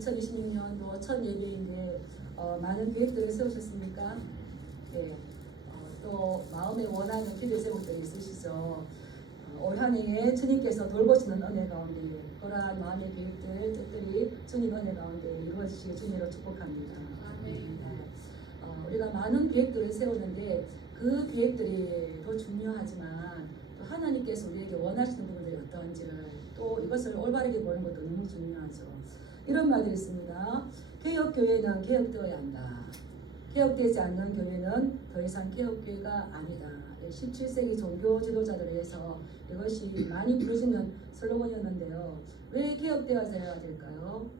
2026년도 첫 예배인데 많은 계획들을 세우셨습니까? 네. 또 마음에 원하는 기대 제목들이 있으시죠? 올 한 해에 주님께서 돌보시는 은혜 가운데 그러한 마음의 계획들 뜻들이 주님 은혜 가운데 이루어지시길 주님으로 축복합니다. 우리가 많은 계획들을 세우는데 그 계획들이 더 중요하지만 또 하나님께서 우리에게 원하시는 부분들이 어떠한지를 또 이것을 올바르게 보는 것도 너무 중요하죠. 이런 말이 있습니다. 개혁교회는 개혁되어야 한다. 개혁되지 않는 교회는 더 이상 개혁교회가 아니다. 17세기 종교 지도자들에 의해서 이것이 많이 부르짖는 슬로건이었는데요. 왜 개혁되어야 될까요?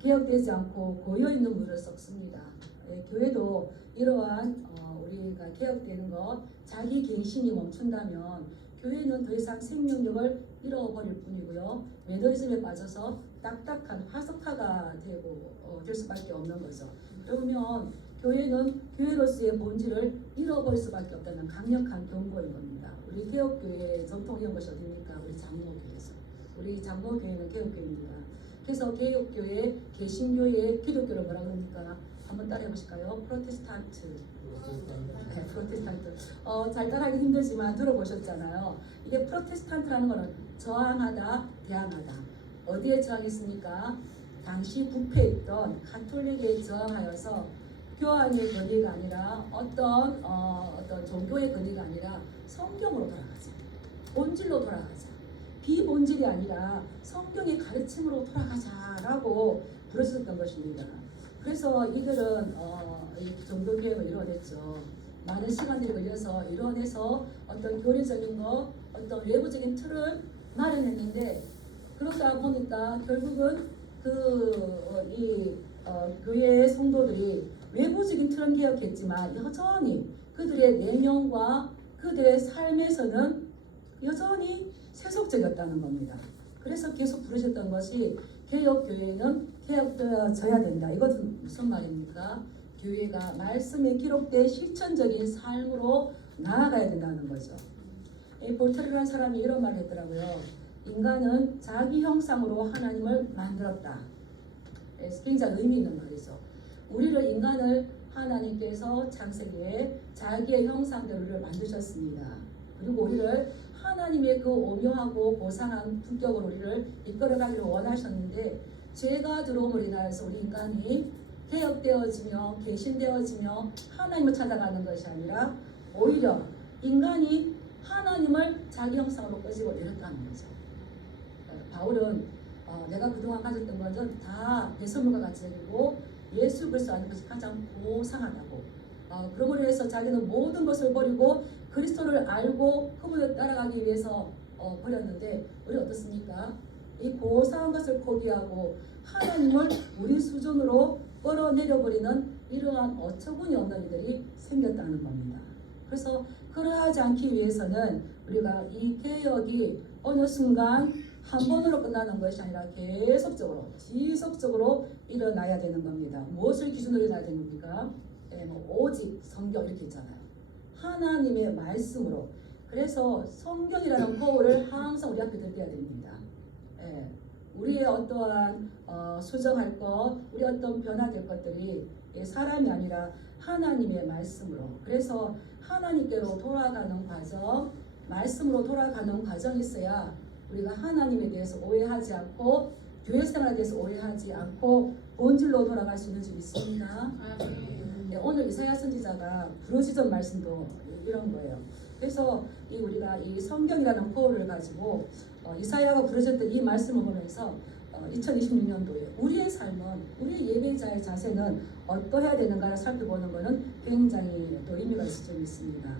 개혁되지 않고 고여있는 물을 썩습니다. 교회도 이러한 우리가 개혁되는 것, 자기 갱신이 멈춘다면 교회는 더 이상 생명력을 잃어버릴 뿐이고요. 매너리즘에 빠져서 딱딱한 화석화가 될 수밖에 없는 거죠. 그러면 교회는 교회로서의 본질을 잃어버릴 수밖에 없다는 강력한 경고인 겁니다. 우리 개혁교회의 전통이 온 것이 어디입니까? 우리 장로교회에서. 우리 장로교회는 개혁교회입니다. 그래서 개혁교회, 개신교회, 기독교를 뭐라 그럽니까? 한번 따라해 보실까요? 프로테스탄트. 네, 프로테스탄트. 잘 따라하기 힘들지만 들어보셨잖아요. 이게 프로테스탄트라는 것은 저항하다, 대항하다. 어디에 저항했습니까? 당시 부패했던 가톨릭에 저항하여서 교황의 권위가 아니라 어떤 종교의 권위가 아니라 성경으로 돌아가자. 본질로 돌아가자. 비본질이 아니라 성경의 가르침으로 돌아가자라고 부르셨던 것입니다. 그래서 이들은 종교개혁을 이루어냈죠. 많은 시간들이 걸려서 이루어내서 어떤 교리적인 것, 어떤 외부적인 틀을 마련했는데 그러다 보니까 결국은 교회의 성도들이 외부적인 틀은 개혁했지만 여전히 그들의 내면과 그들의 삶에서는 여전히 세속적이었다는 겁니다. 그래서 계속 부르셨던 것이 개혁교회는 개혁되어져야 된다. 이것은 무슨 말입니까? 교회가 말씀에 기록된 실천적인 삶으로 나아가야 된다는 거죠. 볼테르라는 사람이 이런 말을 했더라고요. 인간은 자기 형상으로 하나님을 만들었다. 굉장히 의미 있는 말이죠. 인간을 하나님께서 창세기에 자기의 형상대로 우리를 만드셨습니다. 그리고 우리를 하나님의 그 오묘하고 고상한 품격으로 우리를 이끌어가기를 원하셨는데 죄가 들어옴으로 인하여서 우리 인간이 개혁되어지며 개신되어지며 하나님을 찾아가는 것이 아니라 오히려 인간이 하나님을 자기 형상으로 꺼지고 내렸다는 거죠. 바울은 내가 그동안 가졌던 것은 다 내 선물과 같이 여기고 예수 그리스도 아는 것이 가장 고상하다고. 그러므로 해서 자기는 모든 것을 버리고 그리스도를 알고 그분을 따라가기 위해서 버렸는데 우리 어떻습니까? 이 고상한 것을 포기하고 하나님을 우리 수준으로 끌어내려버리는 이러한 어처구니 없는 일들이 생겼다는 겁니다. 그래서 그러하지 않기 위해서는 우리가 이 개혁이 어느 순간 한 번으로 끝나는 것이 아니라 계속적으로 지속적으로 일어나야 되는 겁니다. 무엇을 기준으로 일어나야 됩니까? 오직 성경 이렇게 있잖아요. 하나님의 말씀으로. 그래서 성경이라는 거울을 항상 우리 앞에 들게 해야 됩니다. 우리의 어떠한 수정할 것, 우리 어떤 변화될 것들이 사람이 아니라 하나님의 말씀으로. 그래서 하나님께로 돌아가는 과정, 말씀으로 돌아가는 과정이 있어야 우리가 하나님에 대해서 오해하지 않고 교회 생활에 대해서 오해하지 않고 본질로 돌아갈 수 있는 줄 믿습니다. 오늘 이사야 선지자가 부르짖은 말씀도 이런 거예요. 그래서 우리가 이 성경이라는 거울을 가지고 이사야가 부르짖었던 이 말씀을 보면서 2026년도에 우리의 삶은 우리의 예배자의 자세는 어떠해야 되는가를 살펴보는 것은 굉장히 또 의미가 있을 줄 믿습니다.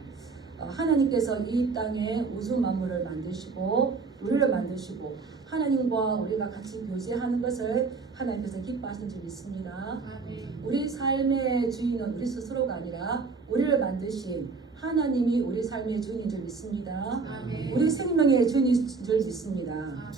하나님께서 이 땅에 우주 만물을 만드시고 우리를 만드시고 하나님과 우리가 같이 교제하는 것을 하나님께서 기뻐하시는 줄 믿습니다. 우리 삶의 주인은 우리 스스로가 아니라 우리를 만드신 하나님이 우리 삶의 주인인 줄 믿습니다. 우리 생명의 주인인 줄 믿습니다.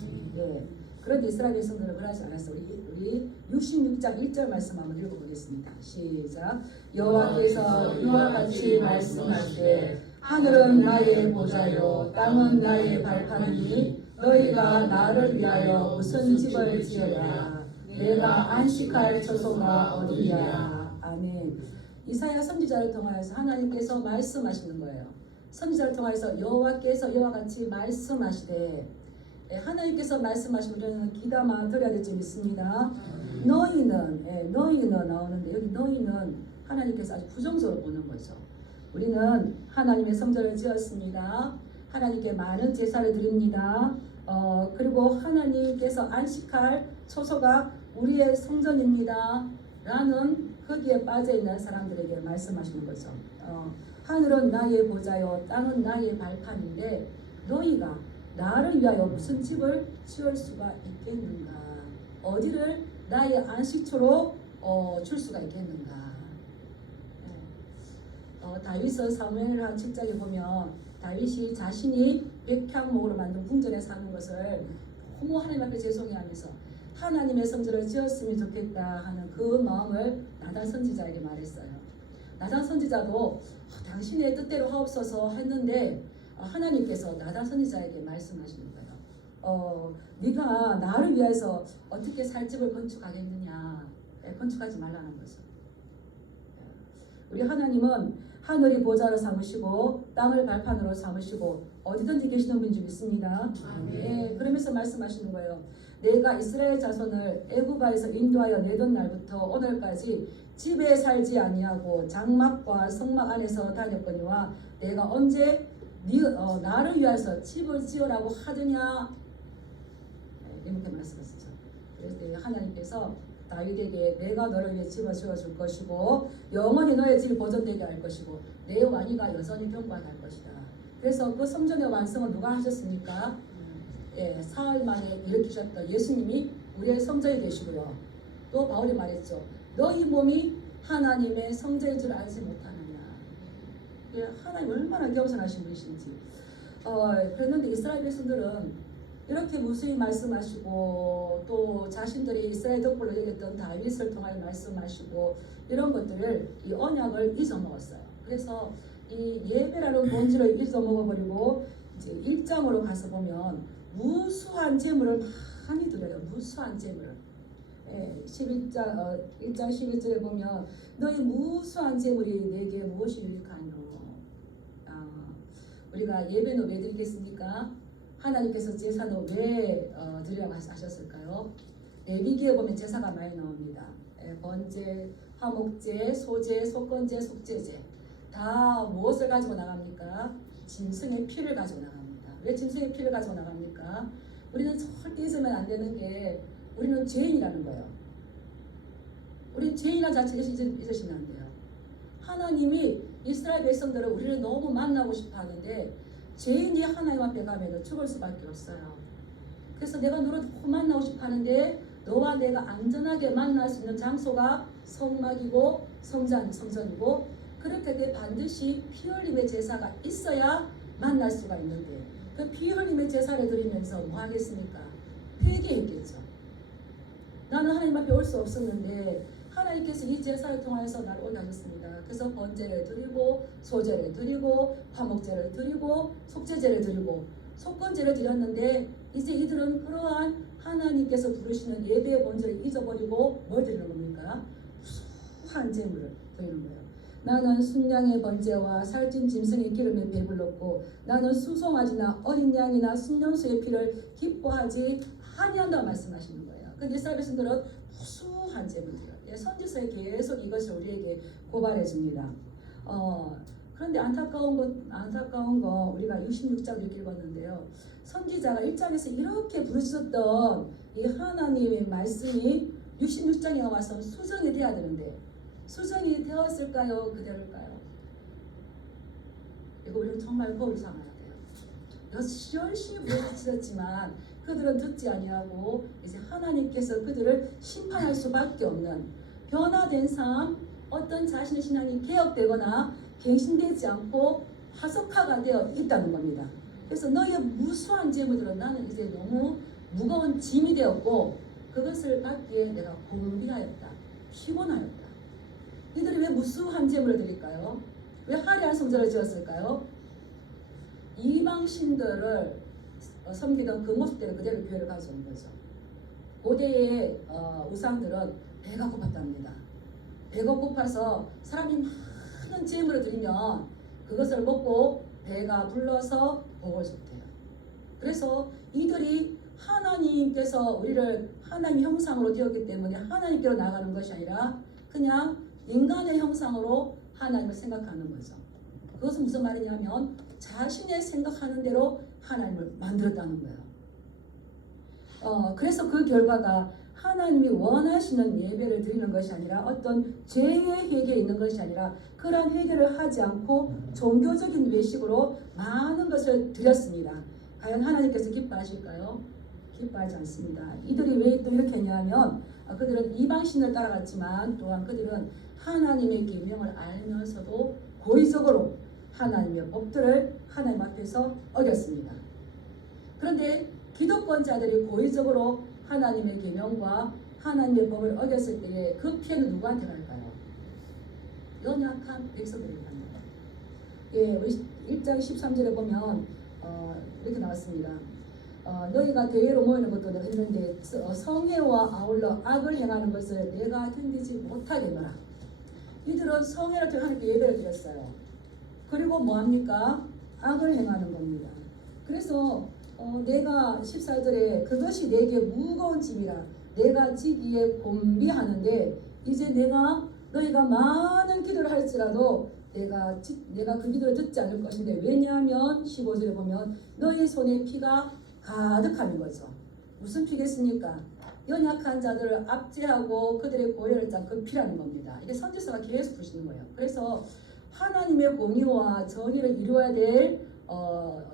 그런데 이스라엘 백성들은 그러지 않았어. 우리 66장 1절 말씀 한번 읽어보겠습니다. 시작. 여호와께서 이와 같이 말씀하시되 하늘은 나의 보좌요 땅은 나의 발판이니 너희가 나를 위하여 무슨 집을 지으랴. 내가 안식할 처소가 어디야. 아멘. 이사야 선지자를 통하여서 하나님께서 말씀하시는 거예요. 선지자를 통하여서 여호와께서 이와 같이 말씀하시되, 하나님께서 말씀하시면 우리는 귀담아 들어야 될 점이 있습니다. 너희는 나오는데 여기 너희는 하나님께서 아주 부정적으로 보는 거죠. 우리는 하나님의 성전을 지었습니다. 하나님께 많은 제사를 드립니다. 그리고 하나님께서 안식할 처소가 우리의 성전입니다. 라는 거기에 빠져있는 사람들에게 말씀하시는 거죠. 하늘은 나의 보좌요 땅은 나의 발판인데 너희가 나를 위하여 무슨 집을 지을 수가 있겠는가? 어디를 나의 안식처로 줄 수가 있겠는가? 다윗은 사무엘하 7장에 보면 다윗이 자신이 백향목으로 만든 궁전에 사는 것을 너무 하나님 앞에 죄송해하면서 하나님의 성전을 지었으면 좋겠다 하는 그 마음을 나단 선지자에게 말했어요. 나단 선지자도 당신의 뜻대로 하옵소서 했는데 하나님께서 나단 선지자에게 말씀하시는 거예요. 네가 나를 위해서 어떻게 살 집을 건축하겠느냐? 건축하지 말라는 거죠. 우리 하나님은 하늘이 보좌로 삼으시고 땅을 발판으로 삼으시고 어디든지 계시는 분인 줄 믿습니다. 그러면서 말씀하시는 거예요. 내가 이스라엘 자손을 애굽에서 인도하여 내던 날부터 오늘까지 집에 살지 아니하고 장막과 성막 안에서 다녔거니와 내가 언제 나를 위해서 집을 지으라고 하더냐? 이렇게 말씀하시죠. 그래서 하나님께서 다윗에게 내가 너를 위해 집을 지어줄 것이고 영원히 너의 집이 보존되게 할 것이고 내 왕위가 여전히 경고할 것이다. 그래서 그 성전의 완성은 누가 하셨습니까? 사흘 만에 일으키셨던 예수님이 우리의 성전이 되시고요. 또 바울이 말했죠. 너희 몸이 하나님의 성전인 줄 알지 못하느냐. 하나님 얼마나 겸손하신 분이신지. 그랬는데 이스라엘 백성들은 이렇게 무수히 말씀하시고 또 자신들이 이스라엘 덕분을 여겼던 다윗을 통하여 말씀하시고 이런 것들을 이 언약을 잊어먹었어요. 그래서 이 예배라는 본질을 잊어먹어버리고 이제 1장으로 가서 보면 무수한 재물을 많이 드려요. 무수한 재물을. 1장 11절에 보면 너희 무수한 재물이 내게 무엇이 유익하뇨. 우리가 예배는 왜 드리겠습니까? 하나님께서 제사는 왜 드리라고 하셨을까요? 레위기에 보면 제사가 많이 나옵니다. 번제, 화목제, 소제, 속건제, 속죄제 다 무엇을 가지고 나갑니까? 짐승의 피를 가지고 나갑니다. 왜 짐승의 피를 가지고 나갑니까? 우리는 절대 잊으면 안 되는 게 우리는 죄인이라는 거예요. 우리는 죄인이라는 자체를 잊으시면 안 돼요. 하나님이 이스라엘 백성들을 우리를 너무 만나고 싶어 하는데 죄인이 하나님 앞에 가면 죽을 수밖에 없어요. 그래서 내가 너를 너무 만나고 싶어 하는데 너와 내가 안전하게 만날 수 있는 장소가 성막이고 성전이고 그렇게 돼 반드시 피 흘림의 제사가 있어야 만날 수가 있는데 그 피 흘림의 제사를 드리면서 뭐 하겠습니까? 회개했겠죠. 나는 하나님 앞에 올 수 없었는데 하나님께서 이 제사를 통해서 나를 오게 하셨습니다. 그래서 번제를 드리고 소제를 드리고 화목제를 드리고 속죄제를 드리고 속건제를 드렸는데 이제 이들은 그러한 하나님께서 부르시는 예배의 본질을 잊어버리고 뭘 드리는 겁니까? 수한 제물을 드리는 거예요. 나는 순양의 번제와 살찐 짐승의 기름에 배불렀고 나는 수송아지나 어린 양이나 순년수의 피를 기뻐하지 아니한다고 말씀하시는 거예요. 근데 이스라엘 백성들은 무수한 제물이에요. 선지서에 계속 이것을 우리에게 고발해 줍니다. 그런데 안타까운 거 우리가 66장 이렇게 읽었는데요. 선지자가 1장에서 이렇게 부르셨던 이 하나님의 말씀이 66장에 와서 수정이 돼야 되는데 수정이 되었을까요? 그대로일까요? 이거 우리는 정말 거울 삼아야 돼요. 열심히 부르짖었지만 그들은 듣지 아니하고 이제 하나님께서 그들을 심판할 수밖에 없는 변화된 삶, 어떤 자신의 신앙이 개혁되거나 갱신되지 않고 화석화가 되어 있다는 겁니다. 그래서 너희의 무수한 재물들은 나는 이제 너무 무거운 짐이 되었고 그것을 받기에 내가 고비하였다. 피곤하였다. 이들이 왜 무수한 재물을 드릴까요? 왜 화려한 성전을 지었을까요? 이방 신들을 섬기던 그 모습대로 그대로 교회를 가져온 거죠. 고대의 우상들은 배가 고팠답니다. 배가 고파서 사람이 많은 재물을 드리면 그것을 먹고 배가 불러서 복을 줬대요. 그래서 이들이 하나님께서 우리를 하나님 형상으로 되었기 때문에 하나님께로 나가는 것이 아니라 그냥 인간의 형상으로 하나님을 생각하는 거죠. 그것은 무슨 말이냐면 자신의 생각하는 대로 하나님을 만들었다는 거예요. 그래서 그 결과가 하나님이 원하시는 예배를 드리는 것이 아니라 어떤 죄의 회개에 있는 것이 아니라 그런 회개를 하지 않고 종교적인 외식으로 많은 것을 드렸습니다. 과연 하나님께서 기뻐하실까요? 기뻐하지 않습니다. 이들이 왜 또 이렇게 했냐면 그들은 이방신을 따라갔지만 또한 그들은 하나님의 계명을 알면서도 고의적으로 하나님의 법들을 하나님 앞에서 어겼습니다. 그런데 기득권자들이 고의적으로 하나님의 계명과 하나님의 법을 어겼을 때에 그 피해는 누구한테 갈까요? 연약한 백성들에게 갑니다. 예, 우리 1장 13절에 보면 이렇게 나왔습니다. 너희가 대회로 모이는 것도 내가 했는데 성회와 아울러 악을 행하는 것을 내가 견디지 못하게 하노라. 이들은 성회를 통해 하나님께 예배를 드렸어요. 그리고 뭐합니까? 악을 행하는 겁니다. 그래서 내가 14절에 그것이 내게 무거운 짐이라 내가 지기에 곤비하는데 이제 너희가 많은 기도를 할지라도 내가 그 기도를 듣지 않을 것인데 왜냐하면 15절에 보면 너희 손에 피가 가득하는 거죠. 무슨 피겠습니까? 연약한 자들을 압제하고 그들의 고열을 짠 그 피라는 겁니다. 이게 선지서가 계속 부르시는 거예요. 그래서 하나님의 공의와 정의를 이루어야 될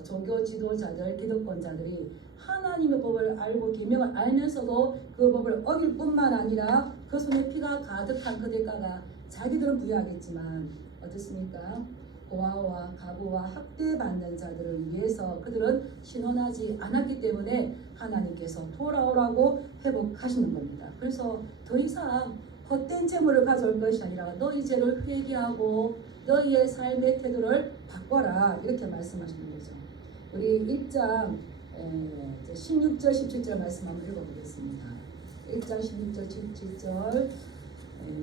종교 지도자들, 기득권자들이 하나님의 법을 알고 계명을 알면서도 그 법을 어길 뿐만 아니라 그 손에 피가 가득한 그 대가가 자기들은 부여하겠지만 어떻습니까? 고아와 가부와 학대받는 자들을 위해서 그들은 신원하지 않았기 때문에 하나님께서 돌아오라고 회복하시는 겁니다. 그래서 더 이상 헛된 재물을 가져올 것이 아니라 너희 죄를 회개하고 너희의 삶의 태도를 바꿔라 이렇게 말씀하시는 거죠. 우리 1장 16절 17절 말씀 한번 읽어보겠습니다. 1장 16절 17절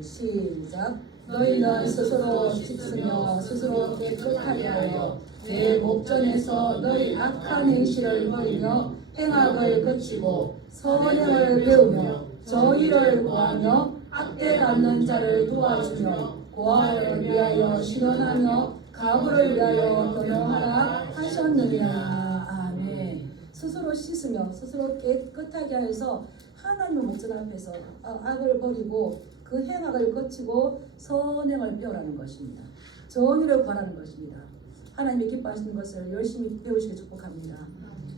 시작. 너희는 스스로 씻으며 스스로 깨끗하게 하여 내 목전에서 너희 악한 행실을 버리며 행악을 그치고 선행을 배우며 정의를 구하며 학대받는 자를 도와주며 고아를 위하여 신원하며 가부를 위하여 변호하라 하셨느니라. 아멘. 스스로 씻으며 스스로 깨끗하게 하여서 하나님의 목전 앞에서 악을 버리고 그 행악을 거치고 선행을 배우라는 것입니다. 정의를 구하라는 것입니다. 하나님이 기뻐하시는 것을 열심히 배우시길 축복합니다.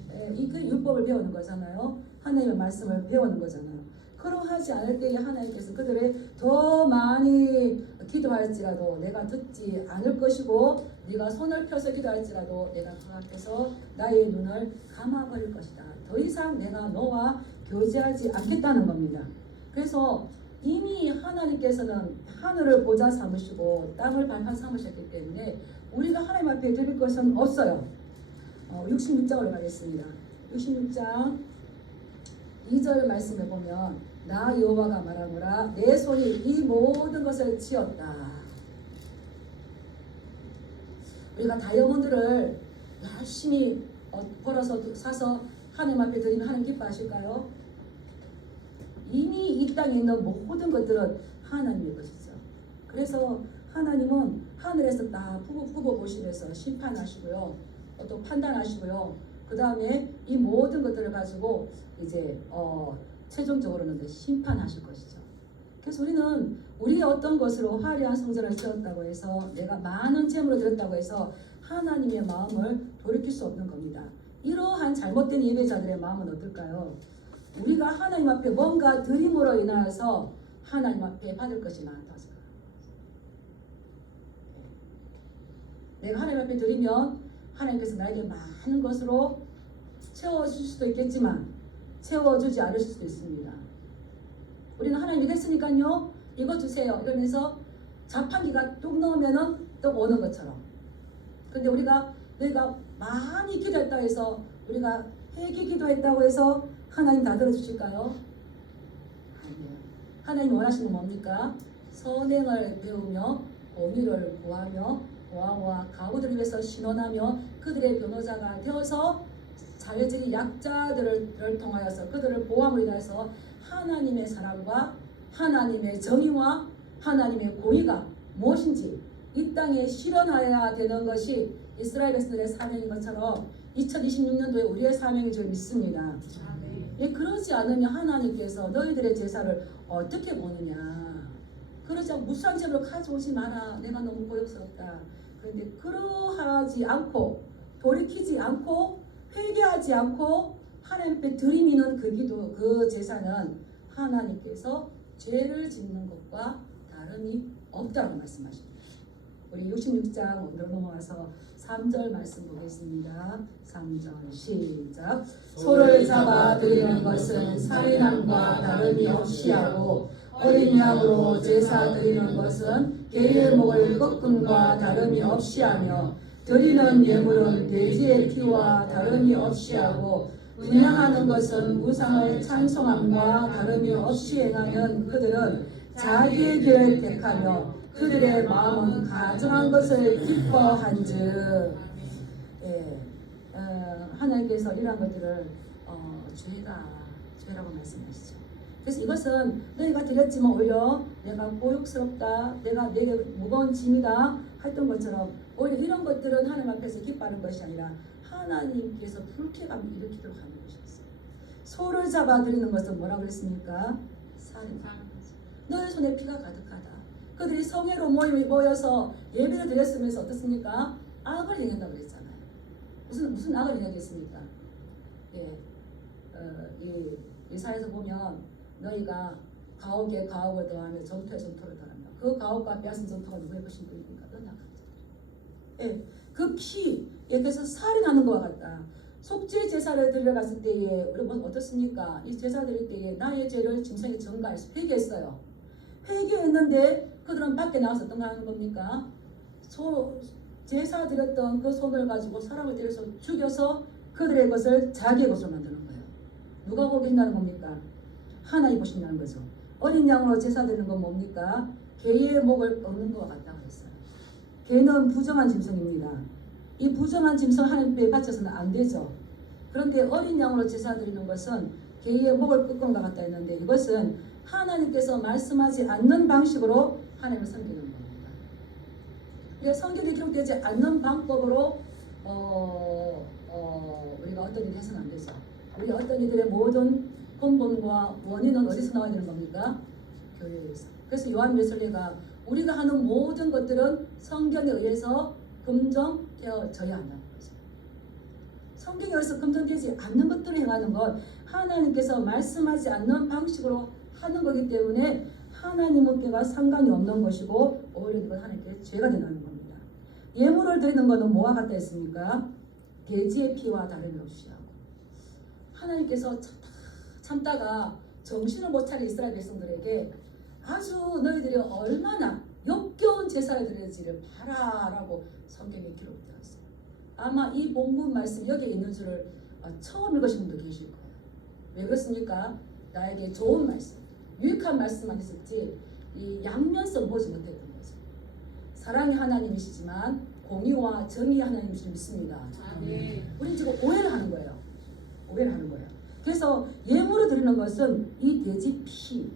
그 율법을 배우는 거잖아요. 하나님의 말씀을 배우는 거잖아요. 그러하지 않을 때에 하나님께서 그들을 더 많이 기도할지라도 내가 듣지 않을 것이고 네가 손을 펴서 기도할지라도 내가 그 앞에서 나의 눈을 감아버릴 것이다. 더 이상 내가 너와 교제하지 않겠다는 겁니다. 그래서 이미 하나님께서는 하늘을 보좌 삼으시고 땅을 발판 삼으셨기 때문에 우리가 하나님 앞에 드릴 것은 없어요. 66장으로 가겠습니다. 66장 2절 말씀에 보면 나 여호와가 말하노라 내 손이 이 모든 것을 지었다. 우리가 다이아몬드를 열심히 벌어서 사서 하나님 앞에 드리면 하나님 기뻐하실까요? 이미 이 땅에 있는 모든 것들은 하나님의 것이죠. 그래서 하나님은 하늘에서 다 푸고 보시면서 심판하시고요. 또 판단하시고요. 그 다음에 이 모든 것들을 가지고 이제 최종적으로는 심판하실 것이죠. 그래서 우리는 우리의 어떤 것으로 화려한 성전을 지었다고 해서 내가 많은 재물을 드렸다고 해서 하나님의 마음을 돌이킬 수 없는 겁니다. 이러한 잘못된 예배자들의 마음은 어떨까요? 우리가 하나님 앞에 뭔가 드림으로 인하여서 하나님 앞에 받을 것이 많다. 내가 하나님 앞에 드리면 하나님께서 나에게 많은 것으로 채워주실 수도 있겠지만 채워주지 않으실 수도 있습니다. 우리는 하나님이 됐으니까요 이거 주세요 이러면서 자판기가 뚝 넣으면은 또 오는 것처럼. 근데 우리가 많이 기도했다고 해서 우리가 회개 기도했다고 해서 하나님 다 들어주실까요? 아니에요. 하나님이 원하시는 건 뭡니까? 선행을 배우며 공의를 구하며 고아와 가구들을 위해서 신원하며 그들의 변호자가 되어서 자녀들이 약자들을 통하여서 그들을 보호함으로 인해서 하나님의 사랑과 하나님의 정의와 하나님의 공의가 무엇인지 이 땅에 실현하여야 되는 것이 이스라엘 백성들의 사명인 것처럼 2026년도에 우리의 사명인 줄 믿습니다. 예, 그러지 않으면 하나님께서 너희들의 제사를 어떻게 보느냐. 그러지 않고 무수한 제물을 가져오지 마라. 내가 너무 고역스럽다. 그런데 그러하지 않고 돌이키지 않고 회개하지 않고 하나님 앞에 들이미는 그 기도, 그 제사는 하나님께서 죄를 짓는 것과 다름이 없다고 말씀하십니다. 우리 66장 오늘 넘어가서 3절 말씀 보겠습니다. 3절 시작. 소를 잡아 드리는 것은 살인함과 다름이 없이 하고 어린 양으로 제사 드리는 것은 개의 목을 꺾음과 다름이 없이 하며 드리는 예물은 돼지의 피와 다름이 없이 하고 분향하는 것은 우상을 찬송함과 다름이 없이 행하는 그들은 자기의 길을 택하며 그들의 마음은 가증한 것을 기뻐한즉. 예, 하나님께서 이러한 것들을 죄라고 말씀하시죠. 그래서 이것은 너희가 드렸지만 오히려 내가 고육스럽다, 내가 내게 무거운 짐이다 했던 것처럼 오히려 이런 것들은 하나님 앞에서 기뻐하는 것이 아니라 하나님께서 불쾌감을 일으키도록 하는 것이었어요. 소를 잡아 드리는 것은 뭐라고 그랬습니까? 살인. 너희 손에 피가 가득하다. 그들이 성회로 모여서 예배를 드렸으면서 어떻습니까? 악을 행한다고 그랬잖아요. 무슨 악을 행하겠습니까? 예, 이 사에서 보면 너희가 가옥에 가옥을 더하며 전투에 전투를 더하며 그 가옥과 빼앗은 전투가 누구의 것입니까? 너희 악한 자들. 예, 그 피, 예, 그래서 살인하는 것과 같다. 속죄 제사를 드리러 갔을 때에 여러분 어떻습니까? 이 제사 드릴 때에 나의 죄를 짐승에게 전가해서 회개했어요. 회개했는데 그들은 밖에 나와서 어떤 거 하는 겁니까? 제사 드렸던 그 손을 가지고 사람을 때려서 죽여서 그들의 것을 자기의 것으로 만드는 거예요. 누가 보긴다는 겁니까? 하나님 보신다는 거죠. 어린 양으로 제사 드리는 건 뭡니까? 개의 목을 꺾는 것과 같다고 했어요. 개는 부정한 짐승입니다. 이 부정한 짐승 하나님께 바쳐서는 안 되죠. 그런데 어린 양으로 제사 드리는 것은 개의 목을 꺾은 것 같다 했는데 이것은 하나님께서 말씀하지 않는 방식으로 하나님을 섬기는 겁니다. 성경에 기록되지 않는 방법으로 우리가 어떤 일을 해서는 안 되죠. 우리 어떤 이들의 모든 근본과 원인은 어디서 나와야 되는 겁니까? 교회에서. 그래서 요한 웨슬리가 우리가 하는 모든 것들은 성경에 의해서 검증되어져야 한다는 거죠. 성경에 의해서 검증되지 않는 것들을 행하는 것, 하나님께서 말씀하지 않는 방식으로 하는 거기 때문에 하나님께와 상관이 없는 것이고 오히려 이건 하나님께 죄가 되는 겁니다. 예물을 드리는 것은 뭐와 같다 했습니까? 돼지의 피와 다름이 없이 하고 하나님께서 참다가 정신을 못 차린 이스라엘 백성들에게 아주 너희들이 얼마나 역겨운 제사를 드릴지를 봐라라고 성경에 기록되었어요. 아마 이 본문 말씀 여기에 있는 줄을 처음 읽으신 분도 계실 거예요. 왜 그렇습니까? 나에게 좋은 말씀, 유익한 말씀만 있었지 이 양면성 보지 못했던 거죠. 사랑이 하나님이시지만 공의와 정의의 하나님이실 믿습니다. 우리 지금 오해를 하는 거예요. 오해를 하는 거예요. 그래서 예물을 드리는 것은 이 돼지 피,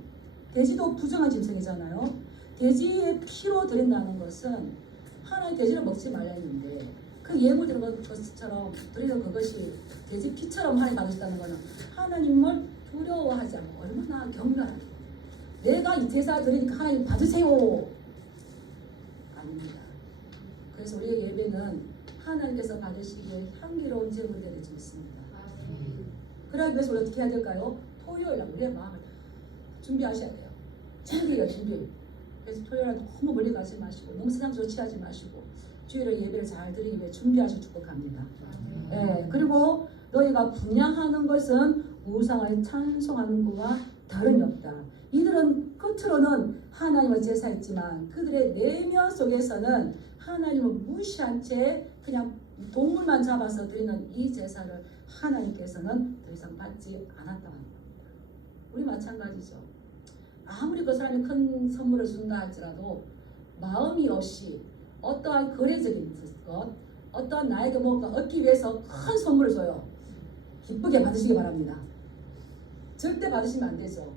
돼지도 부정한 짐승이잖아요. 돼지의 피로 드린다는 것은 하나의 돼지를 먹지 말라 했는데 그 예물 드리는 것처럼 드리는 그것이 돼지 피처럼 하나님 받으셨다는 것은 하나님을 두려워하지 않고 얼마나 경건하게 내가 이 제사 드리니까 하나님 받으세요. 아닙니다. 그래서 우리의 예배는 하나님께서 받으시기에 향기로운 제물이 되지 않습니다. 그러기 위해서 우리 어떻게 해야 될까요? 토요일 날 우리의 마음을 준비하셔야 돼요. 준비해요, 준비. 그래서 토요일 날 너무 멀리 가지 마시고 너무 세상적으로 취하지 마시고 주일을 예배를 잘 드리기 위해 준비하시고 축복합니다. 예, 그리고 너희가 분향하는 것은 우상을 찬송하는 것과 다름이 없다. 이들은 겉으로는 하나님을 제사했지만 그들의 내면 속에서는 하나님을 무시한 채 그냥 동물만 잡아서 드리는 이 제사를 하나님께서는 더 이상 받지 않았다는 겁니다. 우리 마찬가지죠. 아무리 그 사람이 큰 선물을 준다 할지라도 마음이 없이 어떠한 거래적인 것, 어떠한 나에게 뭔가 얻기 위해서 큰 선물을 줘요. 기쁘게 받으시기 바랍니다. 절대 받으시면 안 되죠.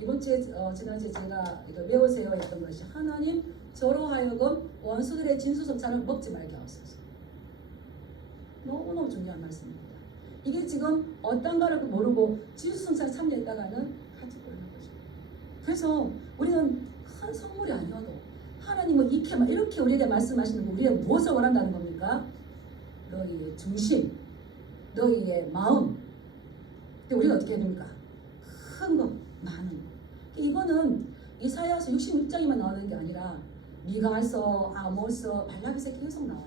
이번 주에 지난주에 제가 이거 외우세요 했던 것이 하나님 저로 하여금 원수들의 진수성찬을 먹지 말게 하옵소서. 너무너무 중요한 말씀입니다. 이게 지금 어떤가를 모르고 진수성찬에 참여했다가는 같이 걸리는 거죠. 그래서 우리는 큰 선물이 아니어도 하나님은 이렇게 우리에게 말씀하시는 거 우리의 무엇을 원한다는 겁니까? 너희의 중심, 너희의 마음. 근데 우리가 어떻게 해야 됩니까? 큰 거, 많은 거. 이거는 이사야서 66장에만 나오는 게 아니라 미가서, 아모스, 말라기서에 계속 나와요.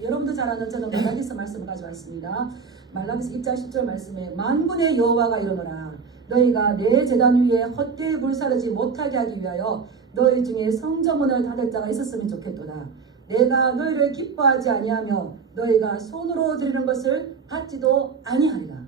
여러분도 잘 아는 저는 말라기서 말씀을 가져왔습니다. 말라기서 1장 10절 말씀에 만군의 여호와가 이르노라 너희가 내 제단 위에 헛되이 불사르지 못하게 하기 위하여 너희 중에 성전문을 닫을 자가 있었으면 좋겠도다. 내가 너희를 기뻐하지 아니하며 너희가 손으로 드리는 것을 받지도 아니하리라.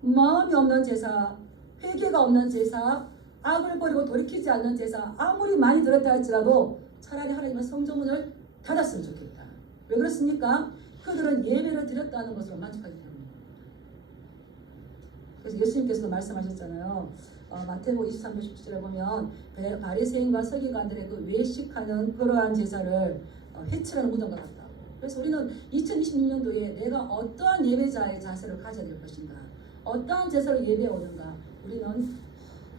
마음이 없는 제사, 회개가 없는 제사, 악을 버리고 돌이키지 않는 제사 아무리 많이 들었다 할지라도 차라리 하나님의 성전문을 닫았으면 좋겠다. 왜 그렇습니까? 그들은 예배를 드렸다는 것으로 만족하기 때문입니다. 그래서 예수님께서도 말씀하셨잖아요. 마태복음 23장 17절에 보면 바리새인과 서기관들의 그 외식하는 그러한 제사를 해치라는 무덤과 같다고. 그래서 우리는 2026년도에 내가 어떠한 예배자의 자세를 가져야 될 것인가, 어떠한 제사를 예배해 오는가, 우리는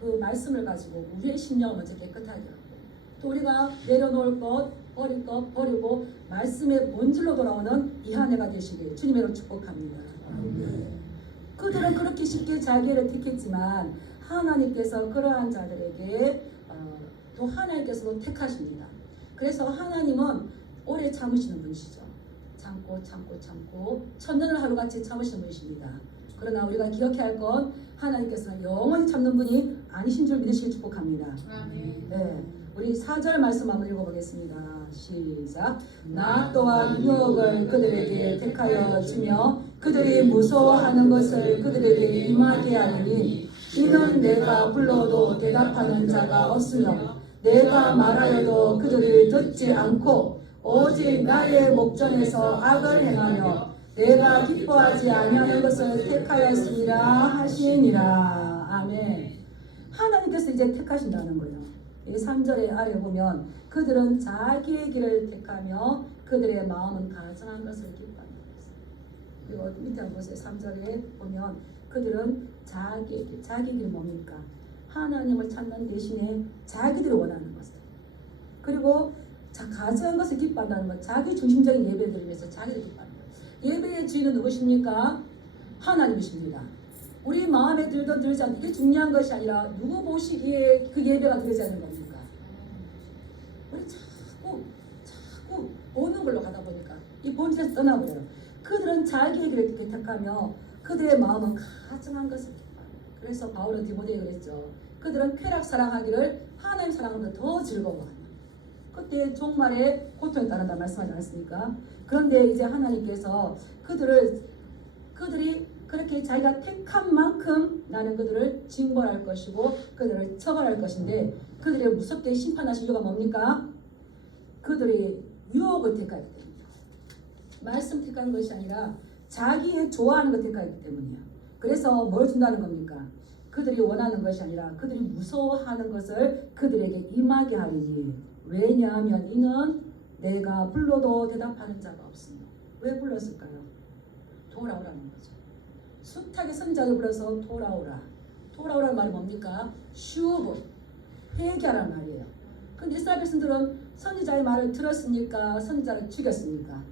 그 말씀을 가지고 우리의 심령을 먼저 깨끗하게 하고 또 우리가 내려놓을 것, 버릴 것 버리고 말씀의 본질로 돌아오는 이 한 해가 되시길 주님으로 축복합니다. 그들은 그렇게 쉽게 자기를 택했지만 하나님께서 그러한 자들에게 또 하나님께서도 택하십니다. 그래서 하나님은 오래 참으시는 분이시죠. 참고 천년을 하루같이 참으시는 분이십니다. 그러나 우리가 기억해야 할 건 하나님께서는 영원히 참는 분이 아니신 줄 믿으시길 축복합니다. 네, 우리 4절 말씀 한번 읽어보겠습니다. 시작. 나 또한 유혹을 그들에게 택하여 주며 그들이 무서워하는 것을 그들에게 임하게 하리니 이는 내가 불러도 대답하는 자가 없으며 내가 말하여도 그들이 듣지 않고 오직 나의 목전에서 악을 행하며 내가 기뻐하지 아니하는 것을 택하였습니다 하시니라. 아멘. 하나님께서 이제 택하신다는 거예요. 이 3절의 아래 보면 그들은 자기의 길을 택하며 그들의 마음은 가증한 것을 기뻐한다. 그리고 밑에 한번 보세요. 3절에 보면 그들은 자기의 길 뭡니까? 하나님을 찾는 대신에 자기들이 원하는 것을. 그리고 가증한 것을 기뻐한다는 건 자기 중심적인 예배를 위해서 자기를 기뻐하는 거예요. 예배의 주인은 누구십니까? 하나님이십니다. 우리 마음에 들든 들지 않든 이게 중요한 것이 아니라 누구 보시기에 그 예배가 드려지는 겁니까? 우리 자꾸 보는 걸로 가다 보니까 이 본질에서 떠나버려요. 그들은 자기의 길을 택하며 그들의 마음은 가증한 것을 기뻐합니다. 그래서 바울은 디모데에 그랬죠. 그들은 쾌락 사랑하기를 하나님 사랑하는 더 즐거워합니다. 그때 종말에 고통에 따른다 말씀하지 않았습니까? 그런데 이제 하나님께서 그들이 그렇게 자기가 택한 만큼 나는 그들을 징벌할 것이고 그들을 처벌할 것인데 그들을 무섭게 심판하실 이유가 뭡니까? 그들이 유혹을 택하기 때문이에요. 말씀 택하는 것이 아니라 자기의 좋아하는 것 택하기 때문이에요. 그래서 뭘 준다는 겁니까? 그들이 원하는 것이 아니라 그들이 무서워하는 것을 그들에게 임하게 하리니 왜냐하면 이는 내가 불러도 대답하는 자가 없으며. 왜 불렀을까요? 돌아오라는 거죠. 숱하게 선지자를 불러서 돌아오라는 말이 뭡니까? 슈브, 회개하라는 말이에요. 근데 이스라엘 백성들은 선지자의 말을 들었습니까? 선지자를 죽였습니까?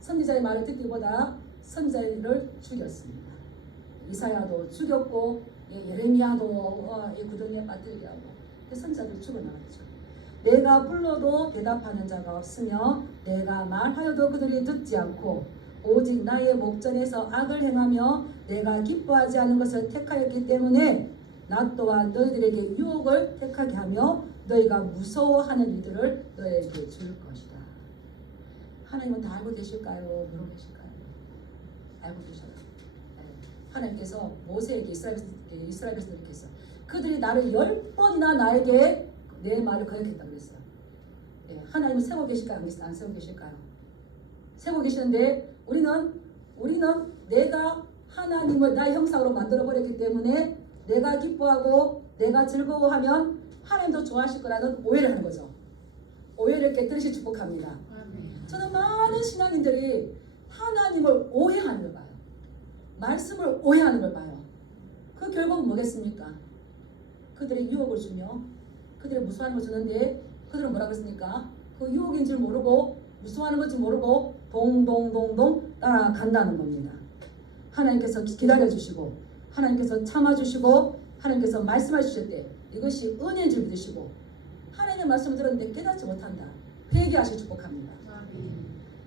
선지자의 말을 듣기보다 선지자를 죽였습니다. 이사야도 죽였고 예레미야도 구덩이에 빠뜨리게 하고 선지자들 죽어나갔죠. 내가 불러도 대답하는 자가 없으며 내가 말하여도 그들이 듣지 않고 오직 나의 목전에서 악을 행하며 내가 기뻐하지 않은 것을 택하였기 때문에 나 또한 너희들에게 유혹을 택하게 하며 너희가 무서워하는 이들을 너희에게 줄 것이다. 하나님은 다 알고 계실까요? 모르고 계실까요? 알고 계셔요. 하나님께서 모세에게 이스라엘 백성들에게 이렇게 했어요. 그들이 나를 10번이나 나에게 내 말을 거역했다 그랬어요. 예, 하나님은 세고 계실까요? 안 세고 계실까요? 세고 계시는데 우리는 내가 하나님을 나의 형상으로 만들어 버렸기 때문에 내가 기뻐하고 내가 즐거워하면 하나님도 좋아하실 거라는 오해를 하는 거죠. 오해를 깨뜨리시 축복합니다. 저는 많은 신앙인들이 하나님을 오해하는 걸 봐요. 말씀을 오해하는 걸 봐요. 그 결국은 뭐겠습니까? 그들의 유혹을 주며 그들의 무수한 걸 주는데 그들은 뭐라고 했습니까? 그 유혹인 줄 모르고 무수하는 건지 모르고 동동동동 따라간다는 겁니다. 하나님께서 기다려주시고 하나님께서 참아주시고 하나님께서 말씀하실 때 이것이 은혜인 줄 믿으시고 하나님의 말씀을 들었는데 깨닫지 못한다. 회개하시 축복합니다.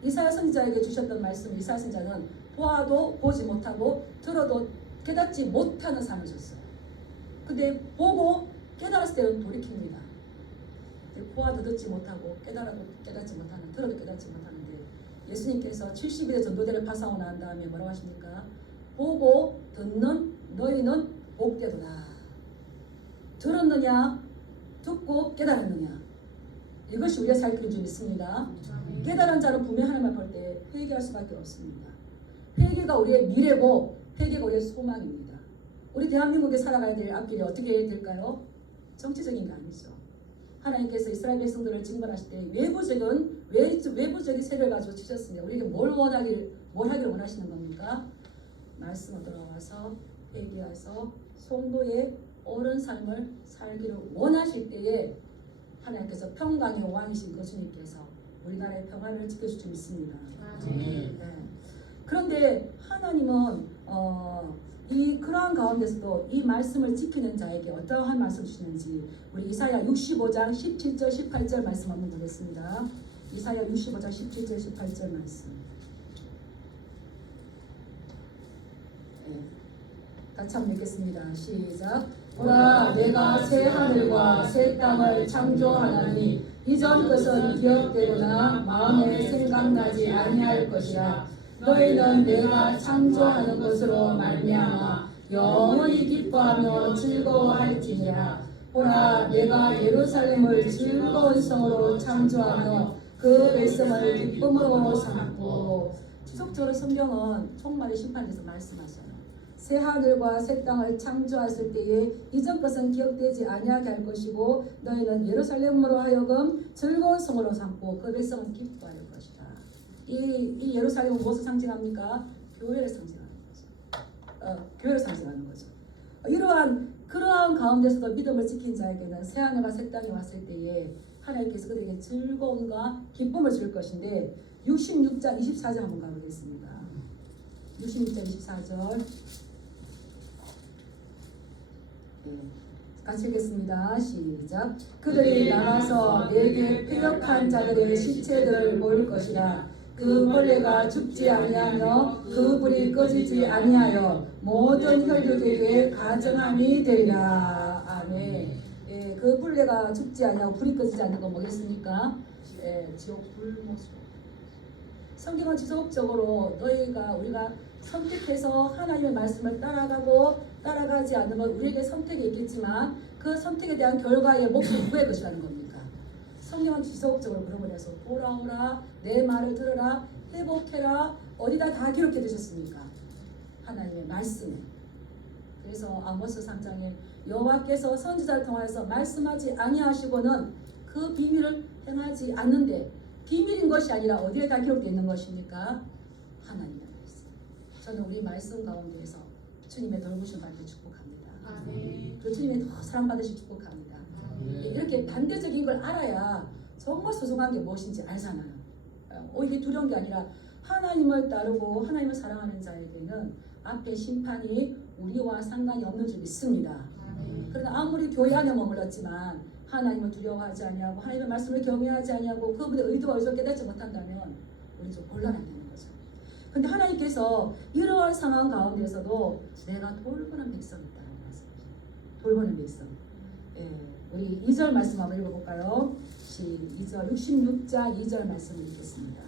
이사야 선지자에게 주셨던 말씀, 이사야 선지자는 보아도 보지 못하고 들어도 깨닫지 못하는 삶을 줬어요. 근데 보고 깨달았을 때는 돌이킵니다. 보아도 듣지 못하고 깨달아도 깨닫지 못하는, 들어도 깨닫지 못하는데 예수님께서 70일의 전도대를 파송하고 난 다음에 뭐라고 하십니까? 보고 듣는 너희는 복되도다. 들었느냐 듣고 깨달았느냐, 이것이 우리의 살 길인 줄 믿습니다. 깨달은 자는 분명히 하나님을 볼 때 회개할 수밖에 없습니다. 회개가 우리의 미래고 회개가 우리의 소망입니다. 우리 대한민국에 살아가야 될 앞길이 어떻게 해야 될까요? 정치적인 게 아니죠. 하나님께서 이스라엘 백성들을 징벌하실 때 외부적인 세력을 가지고 치셨습니다. 우리에게 뭘 하기를 원하시는 겁니까? 말씀으로 돌아와서 회개해서 성도의 옳은 삶을 살기를 원하실 때에 하나님께서 평강의 왕이신 그 주님께서 우리나라의 평화를 지켜줄 줄 믿습니다. 네. 그런데 하나님은 그러한 가운데서도 이 말씀을 지키는 자에게 어떠한 말씀을 주시는지 우리 이사야 65장 17절 18절 말씀 한번 보겠습니다. 이사야 65장 17절 18절 말씀. 네. 같이 한번 읽겠습니다. 시작. 보라, 내가 새 하늘과 새 땅을 창조하나니 이전 것은 기억되거나 마음에 생각나지 아니할 것이라. 너희는 내가 창조하는 것으로 말미암아 영원히 기뻐하며 즐거워할지니라. 보라, 내가 예루살렘을 즐거운 성으로 창조하며 그 백성을 기쁨으로 삼고. 지속적으로 성경은 총말의 심판에서 말씀하셔요. 새 하늘과 새 땅을 창조하실 때에 이전 것은 기억되지 아니하게 할 것이고 너희는 예루살렘으로 하여금 즐거운 성으로 삼고 그 백성은 기뻐할 것이다. 이 예루살렘은 무엇을 상징합니까? 교회를 상징하는 거죠. 교회를 상징하는 거죠. 그러한 가운데서도 믿음을 지킨 자에게는 새 하늘과 새 땅이 왔을 때에 하나님께서 그들에게 즐거움과 기쁨을 줄 것인데 66장 24절 한번 가보겠습니다. 66장 24절 같이 읽겠습니다. 시작. 그들이 나가서 내게 패역한 자들의 시체들을 볼 것이라. 그 벌레가 죽지 아니하며 그 불이 꺼지지 아니하여 모든 혈육에게 가증함이 되리라. 아멘. 그 벌레가 죽지 아니하고 불이 꺼지지 않는 건 뭐겠습니까? 지옥 불모습. 성경은 지속적으로 우리가 선택해서 하나님의 말씀을 따라가지 않으면 우리에게 선택이 있겠지만 그 선택에 대한 결과의 몫은 누구의 것이라는 겁니까? 성경은 지속적으로 그런 거라서 돌아오라, 내 말을 들으라, 회복해라, 어디다 다 기록해 두셨습니까? 하나님의 말씀에. 그래서 아모스 3장에 여호와께서 선지자를 통하여서 말씀하지 아니하시고는 그 비밀을 행하지 않는데, 비밀인 것이 아니라 어디에 다 기록되어 있는 것입니까? 하나님의 말씀. 저는 우리 말씀 가운데에서 주님의 돌보심 받을 축복합니다. 그 주님의 더 사랑받으실 축복합니다. 이렇게 반대적인 걸 알아야 정말 소중한 게 무엇인지 알잖아요. 이게 두려운 게 아니라 하나님을 따르고 하나님을 사랑하는 자에게는 앞에 심판이 우리와 상관이 없는 줄 믿습니다. 그러나 아무리 교회 안에 머물렀지만 하나님을 두려워하지 아니하고 하나님의 말씀을 경외하지 아니하고 그분의 의도와 의도를 깨닫지 못한다면 우리 좀 곤란하다는 거죠. 근데 하나님께서 이러한 상황 가운데서도 내가 돌보는 백성이 있다고 말씀하십니다. 돌보는 백성. 우리 2절 말씀 한번 읽어볼까요? 2절 66장 2절 말씀을 읽겠습니다.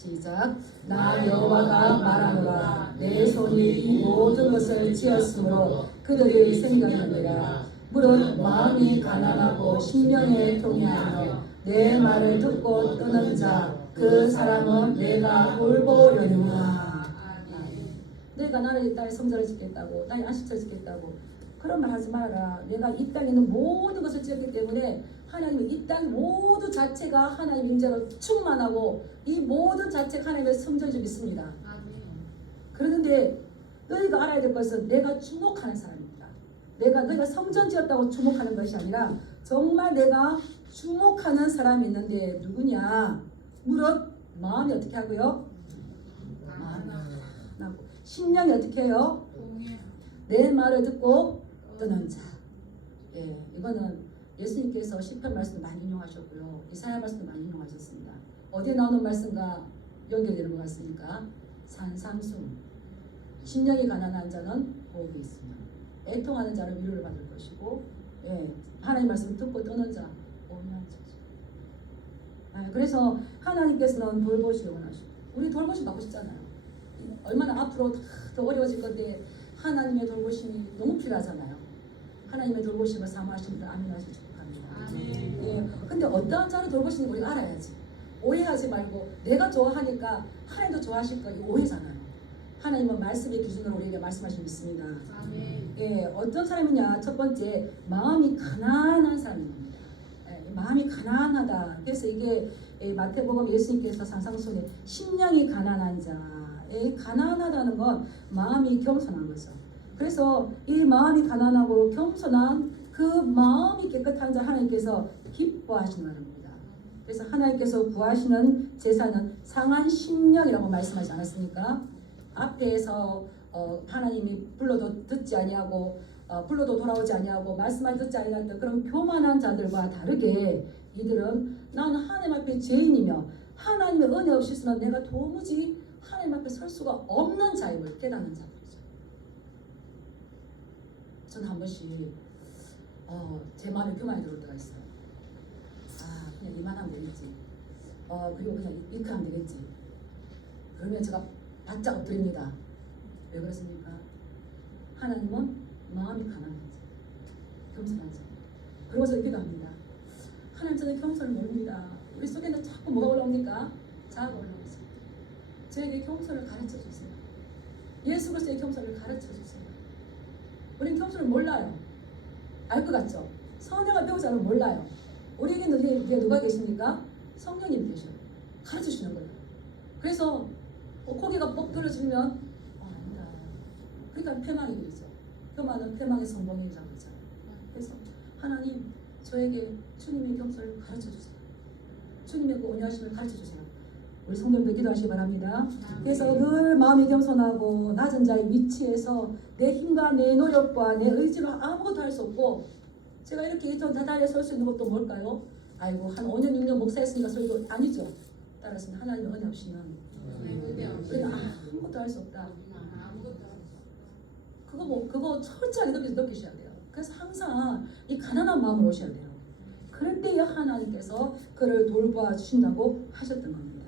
시작. 나 여호와가 말하노라. 내 손이 이 모든 것을 지었으므로 그들이 생각하느니라. 물은 마음이 가난하고 심령에 통해하며 내 말을 듣고 떠는 자 그 사람은 내가 돌보려니와. 내가 나를 땅에 성전을 짓겠다고, 땅에 안식처를 짓겠다고 그런 말 하지 말아라. 내가 이 땅에 있는 모든 것을 지었기 때문에 하나님은 이 땅 모두 자체가 하나님의 임재로 충만하고 이 모든 자체가 하나님의 성전인 줄 믿습니다. 그런데 너희가 알아야 될 것은 내가 주목하는 사람입니다. 너희가 성전 지었다고 주목하는 것이 아니라 정말 내가 주목하는 사람이 있는데 누구냐? 물은 마음이 어떻게 하고요? 마음이 가난하고 심령이 어떻게 해요? 내 말을 듣고 떠난 자. 예, 이거는 예수님께서 시편 말씀도 많이 인용하셨고요. 이사야 말씀도 많이 인용하셨습니다. 어디에 나오는 말씀과 연결되는 것 같습니까? 산상순. 심령이 가난한 자는 복이 있으며 애통하는 자는 위로를 받을 것이고, 예, 하나님 말씀을 듣고 떠는 자 온유한 자죠. 그래서 하나님께서는 돌보시기 원하시고 우리 돌보심 받고 싶잖아요. 얼마나 앞으로 더 어려워질 건데 하나님의 돌보심이 너무 필요하잖아요. 하나님의 돌보심을 사모하시는 분들 아멘하시기 축복합니다. 예, 근데 어떠한 자를 돌보시는지 우리가 알아야지. 오해하지 말고 내가 좋아하니까 하나님도 좋아하실 거, 이거 오해잖아요. 하나님은 말씀의 기준으로 우리에게 말씀하시고 있습니다. 예, 어떤 사람이냐? 첫 번째, 마음이 가난한 사람입니다. 예, 마음이 가난하다. 그래서 이게 마태복음 예수님께서 산상순에 심령이 가난한 자. 가난하다는 건 마음이 겸손한 거죠. 그래서 이 마음이 가난하고 겸손한 그 마음이 깨끗한 자 하나님께서 기뻐하시는 겁니다. 그래서 하나님께서 구하시는 제사는 상한 심령이라고 말씀하지 않았습니까? 앞에서 하나님이 불러도 듣지 아니하고 불러도 돌아오지 아니하고 말씀을 듣지 아니하던 그런 교만한 자들과 다르게 이들은 나는 하나님 앞에 죄인이며 하나님의 은혜 없이 있으면 내가 도무지 하나님 앞에 설 수가 없는 자임을 깨닫는 자들이죠. 저는 한 번씩 제 마음에 교만이 들어올 때가 있어요. 그냥 이만 하면 되겠지. 그리고 그냥 이렇게 하면 되겠지. 그러면 제가 바짝 엎드립니다. 왜 그렇습니까? 하나님은 마음이 가난한 자, 겸손한 자. 그러고서 기도합니다. 하나님, 저는 겸손을 모릅니다. 우리 속에는 자꾸 뭐가 올라옵니까? 자아가 올라오고 있습니다. 저에게 겸손을 가르쳐 주세요. 예수 그리스도의 겸손을 가르쳐 주세요. 우리는 겸손을 몰라요. 알 것 같죠? 성령을 배우지 않으면 몰라요. 우리에게는 이게 누가 계십니까? 성령님 계셔요. 가르쳐 주시는 거예요. 그래서 고개가 뻑 들어지면 아니다. 그러니까 패망이 되죠. 교만은 패망의 성공이라고 했잖아요. 그래서 하나님, 저에게 주님의 겸손을 가르쳐 주세요. 주님의 그 온유하심을 가르쳐 주세요. 우리 성도님들 기도하시기 바랍니다. 그래서 늘 마음이 겸손하고 낮은 자의 위치에서 내 힘과 내 노력과 내 의지로 아무것도 할 수 없고, 제가 이렇게 이전 다달에 설 수 있는 것도 뭘까요? 아이고, 한 5년 6년 목사했으니까 설교 아니죠. 따라서 하나님의 은혜 없이는 그냥 아무것도 할 수 없다. 그거 철저하게 느끼셔야 돼요. 그래서 항상 이 가난한 마음으로 오셔야 돼요. 그럴 때에 하나님께서 그를 돌보아 주신다고 하셨던 겁니다.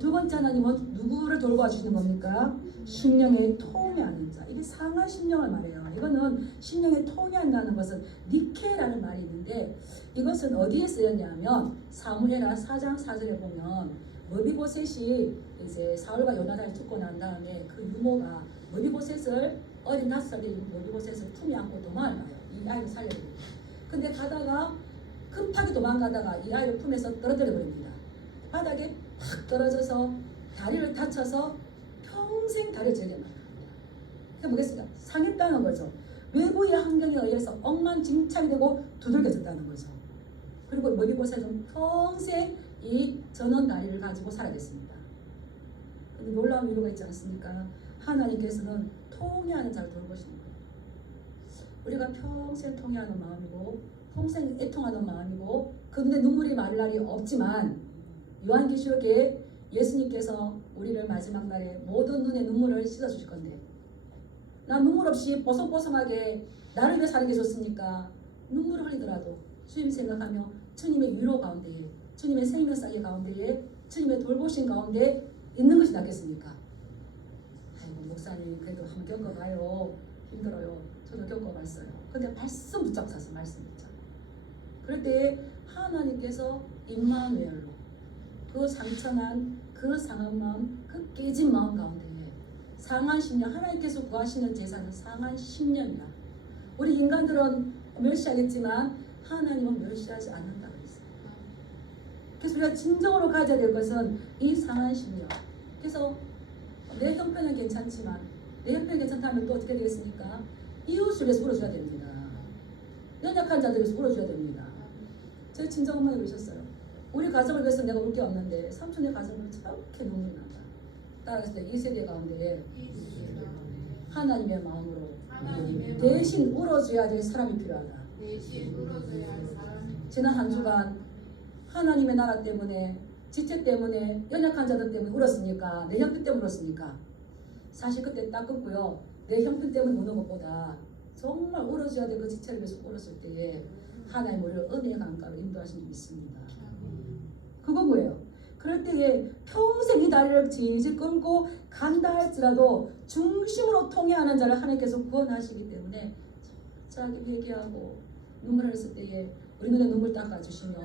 두 번째, 하나님은 누구를 돌보아 주시는 겁니까? 심령에 통해하는 자. 이게 상한 심령을 말해요. 이거는 심령에 통해한다는 것은 니케라는 말이 있는데, 이것은 어디에 쓰였냐면 사무엘하 4장 4절에 보면 머비보셋이 이제 사울과 요나단이 죽고 난 다음에 그 유모가 머비보셋을, 어린 5살 된 머비보셋을 품에 안고 도망을 가요. 이 아이를 살려야 됩니다. 근데 가다가 급하게 도망가다가 이 아이를 품에서 떨어뜨려 버립니다. 바닥에 팍 떨어져서 다리를 다쳐서 평생 다리를 절개 만납니다. 그게 뭐겠습니까? 상했다는 거죠. 외부의 환경에 의해서 엉망진창이 되고 두들겨졌다는 거죠. 그리고 머비보셋은 평생 이 전원 다리를 가지고 살아겠습니다. 근데 놀라운 위로가 있지 않습니까? 하나님께서는 통해하는 자를 돌보시는 거예요. 우리가 평생 통해하는 마음이고 평생 애통하는 마음이고, 그런데 눈물이 마를 날이 없지만 요한계시록에 예수님께서 우리를 마지막 날에 모든 눈의 눈물을 씻어주실 건데, 난 눈물 없이 보송보송하게 나를 위해 사는 게 좋습니까? 눈물을 흘리더라도 주님 생각하며 주님의 위로 가운데에, 주님의 생명사기 가운데에 주님의 돌보신 가운데 있는 것이 낫겠습니까? 아이고 목사님 그래도 한번 겪어봐요. 힘들어요. 저도 겪어봤어요. 근데 말씀 붙잡아서 말씀 붙잡아. 그럴 때 하나님께서 임마누엘로 그 상처난 그 상한 마음, 그 깨진 마음 가운데 상한 10년, 하나님께서 구하시는 제사는 상한 10년이라. 우리 인간들은 멸시하겠지만 하나님은 멸시하지 않는다고 했어요. 그래서 우리가 진정으로 가져야 될 것은 이 상한 10년. 그래서 내 형편은 괜찮지만 내 형편이 괜찮다면 또 어떻게 되겠습니까? 이웃을 위해서 울어줘야 됩니다. 연약한 자들을 위해서 울어줘야 됩니다. 제 친정엄마가 그러셨어요. 우리 가정을 위해서 내가 울 게 없는데 삼촌의 가정을 저렇게 눈물이 난다. 따라서 이 세대 가운데 하나님의 마음으로 대신 울어줘야 될 사람이 필요하다. 지난 한 주간 하나님의 나라 때문에 지체 때문에 연약한 자들 때문에 울었습니까? 내 형편 때문에 울었습니까? 사실 그때 딱 끊고요. 내 형편 때문에 우는 것보다 정말 울어줘야 될 그 지체를 위해서 울었을 때에 하나님 우리를 은혜의 강가로 인도하신 줄 믿습니다. 그건 뭐예요? 그럴 때에 평생 이 다리를 질질 끌고 간다 할지라도 중심으로 통해하는 자를 하나님께서 구원하시기 때문에 자기 회개하고 눈물을 흘렸을 때에 우리 눈에 눈물 닦아주시며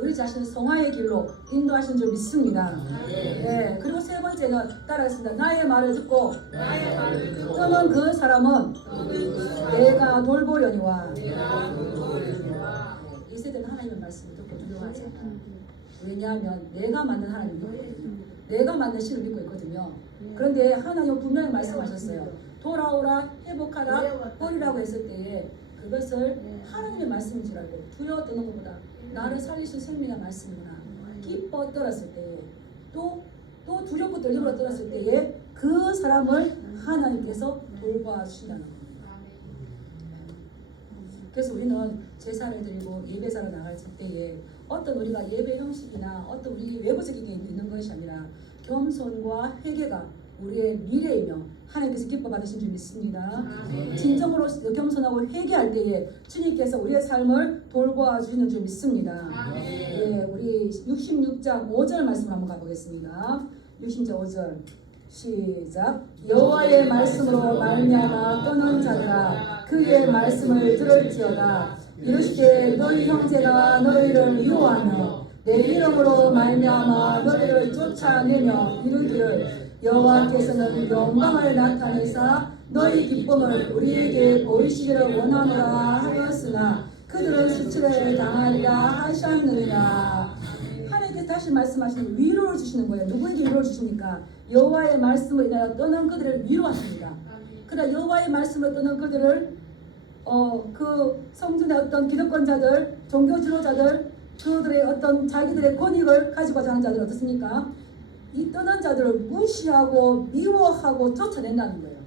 우리 자신을 성화의 길로 인도하시는 줄 믿습니다. 네. 그리고 세 번째는 따라했습니다. 나의 말을 듣고 떠는 그 사람은 내가 돌보려니와. 이 세대는 하나님의 말씀을 듣고 두려워하지 않아요. 왜냐하면 내가 만든 하나님을 믿고 있거든요. 내가 만든 신을 믿고 있거든요. 그런데 하나님은 분명히 말씀하셨어요. 돌아오라, 회복하라, 버리라고 했을 때에 그것을 하나님의 말씀인 줄 알고 두려워 떠는 것보다 나를 살리신 생명의 말씀이구나 기뻐 떨었을 때에 또 두렵고 떨림으로 떨었을 때에 그 사람을 하나님께서 돌봐 주신다는 겁니다. 그래서 우리는 제사를 드리고 예배사로 나갈 때에 어떤 우리가 예배 형식이나 어떤 우리 외부적인 게 있는 것이 아니라 겸손과 회개가 우리의 미래이며 하나님께서 기뻐 받으신 줄 믿습니다. 진정으로 겸손하고 회개할 때에 주님께서 우리의 삶을 돌보아 주시는 줄 믿습니다. 예, 우리 66장 5절 말씀을 한번 가보겠습니다. 66장 5절 시작. 여호와의 말씀으로 말미암아 떠난 자들아 그의 말씀을 들을지어다. 이르시되 너희 형제가 너희를 미워하며 내 이름으로 말미암아 너희를 쫓아내며 이르기를 여호와께서는 영광을 나타내사 너희 기쁨을 우리에게 보이시기를 원하노라 하였으나 그들은 수치를 당하리라 하셨느니라. 하나님께서 다시 말씀하시는 위로를 주시는 거예요. 누구에게 위로를 주십니까? 여호와의 말씀을 인하여 떠난 그들을 위로하십니다. 그러나 여호와의 말씀을 떠난 그들을 그 성전의 어떤 기득권자들, 종교 지도자들, 그들의 어떤 자기들의 권익을 가지고 하는 자들 어떻습니까? 이 떠난 자들을 무시하고 미워하고 쫓아낸다는 거예요.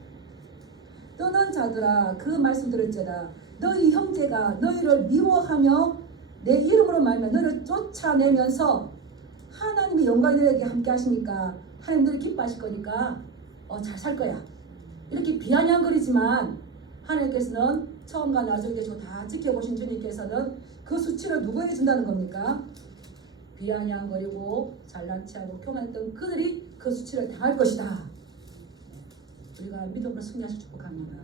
떠난 자들아 그 말씀 들을지어다. 너희 형제가 너희를 미워하며 내 이름으로 말하며 너희를 쫓아내면서 하나님의 영광이 너희에게 함께 하시니까 하나님 너희 기뻐하실 거니까 잘 살 거야. 이렇게 비아냥거리지만 하나님께서는 처음과 나중에 다 지켜보신 주님께서는 그 수치를 누구에게 준다는 겁니까? 비아냥거리고 잘난 체하고 교만했던 그들이 그 수치를 당할 것이다. 우리가 믿음으로 승리하실 축복합니다.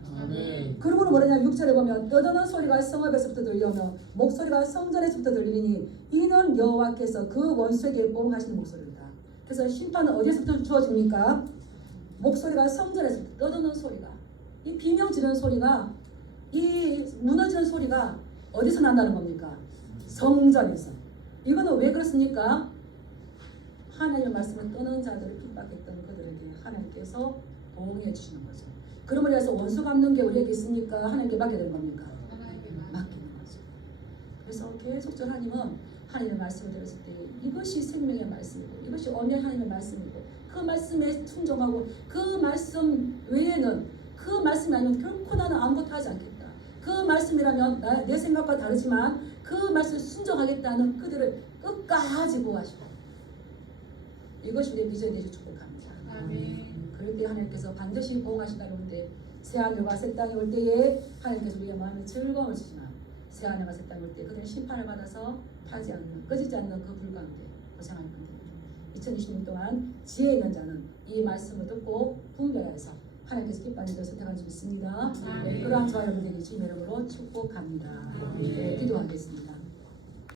그러고는 뭐냐면 6절에 보면 떠드는 소리가 성읍에서부터 들려오며 목소리가 성전에서부터 들리니 이는 여호와께서 그 원수에게 보응하시는 목소리입니다. 그래서 심판은 어디에서부터 주어집니까? 목소리가 성전에서부터 떠드는 소리가 이 비명 지르는 소리가 이 무너지는 소리가 어디서 난다는 겁니까? 성전에서. 이거는 왜 그렇습니까? 하나님의 말씀을 떠는 자들을 핍박했던 그들에게 하나님께서 보응해 주시는 거죠. 그러므로 해서 원수 갚는 게 우리에게 있으니까 하나님께 맡게 되는 겁니까? 맡기는 거죠. 그래서 계속적으로 하나님은 하나님의 말씀을 들었을 때 이것이 생명의 말씀이고 이것이 엄연한 하나님의 말씀이고 그 말씀에 순종하고 그 말씀 외에는 그 말씀이 아니면 결코 나는 아무것도 하지 않겠다. 그 말씀이라면 내 생각과 다르지만 그 말씀을 순종하겠다는 그들을 끝까지 보호하시고 이것이 우리의 비전이 되실 축복합니다. 그럴 때 하나님께서 반드시 보호하신다는 건데 새하늘과 새 땅이 올 때에 하나님께서 우리의 마음에 즐거움을 주시나 새하늘과 새 땅이 올 때 그들은 심판을 받아서 타지 않는 꺼지지 않는 그 불 가운데 고생할 건데 2020년 동안 지혜 있는 자는 이 말씀을 듣고 분별해서 하나님께서 기뻐하는 것을 선택할 수 있습니다. 네, 그러한 저와 여러분들이 주님의 이름으로 축복합니다. 네, 기도하겠습니다.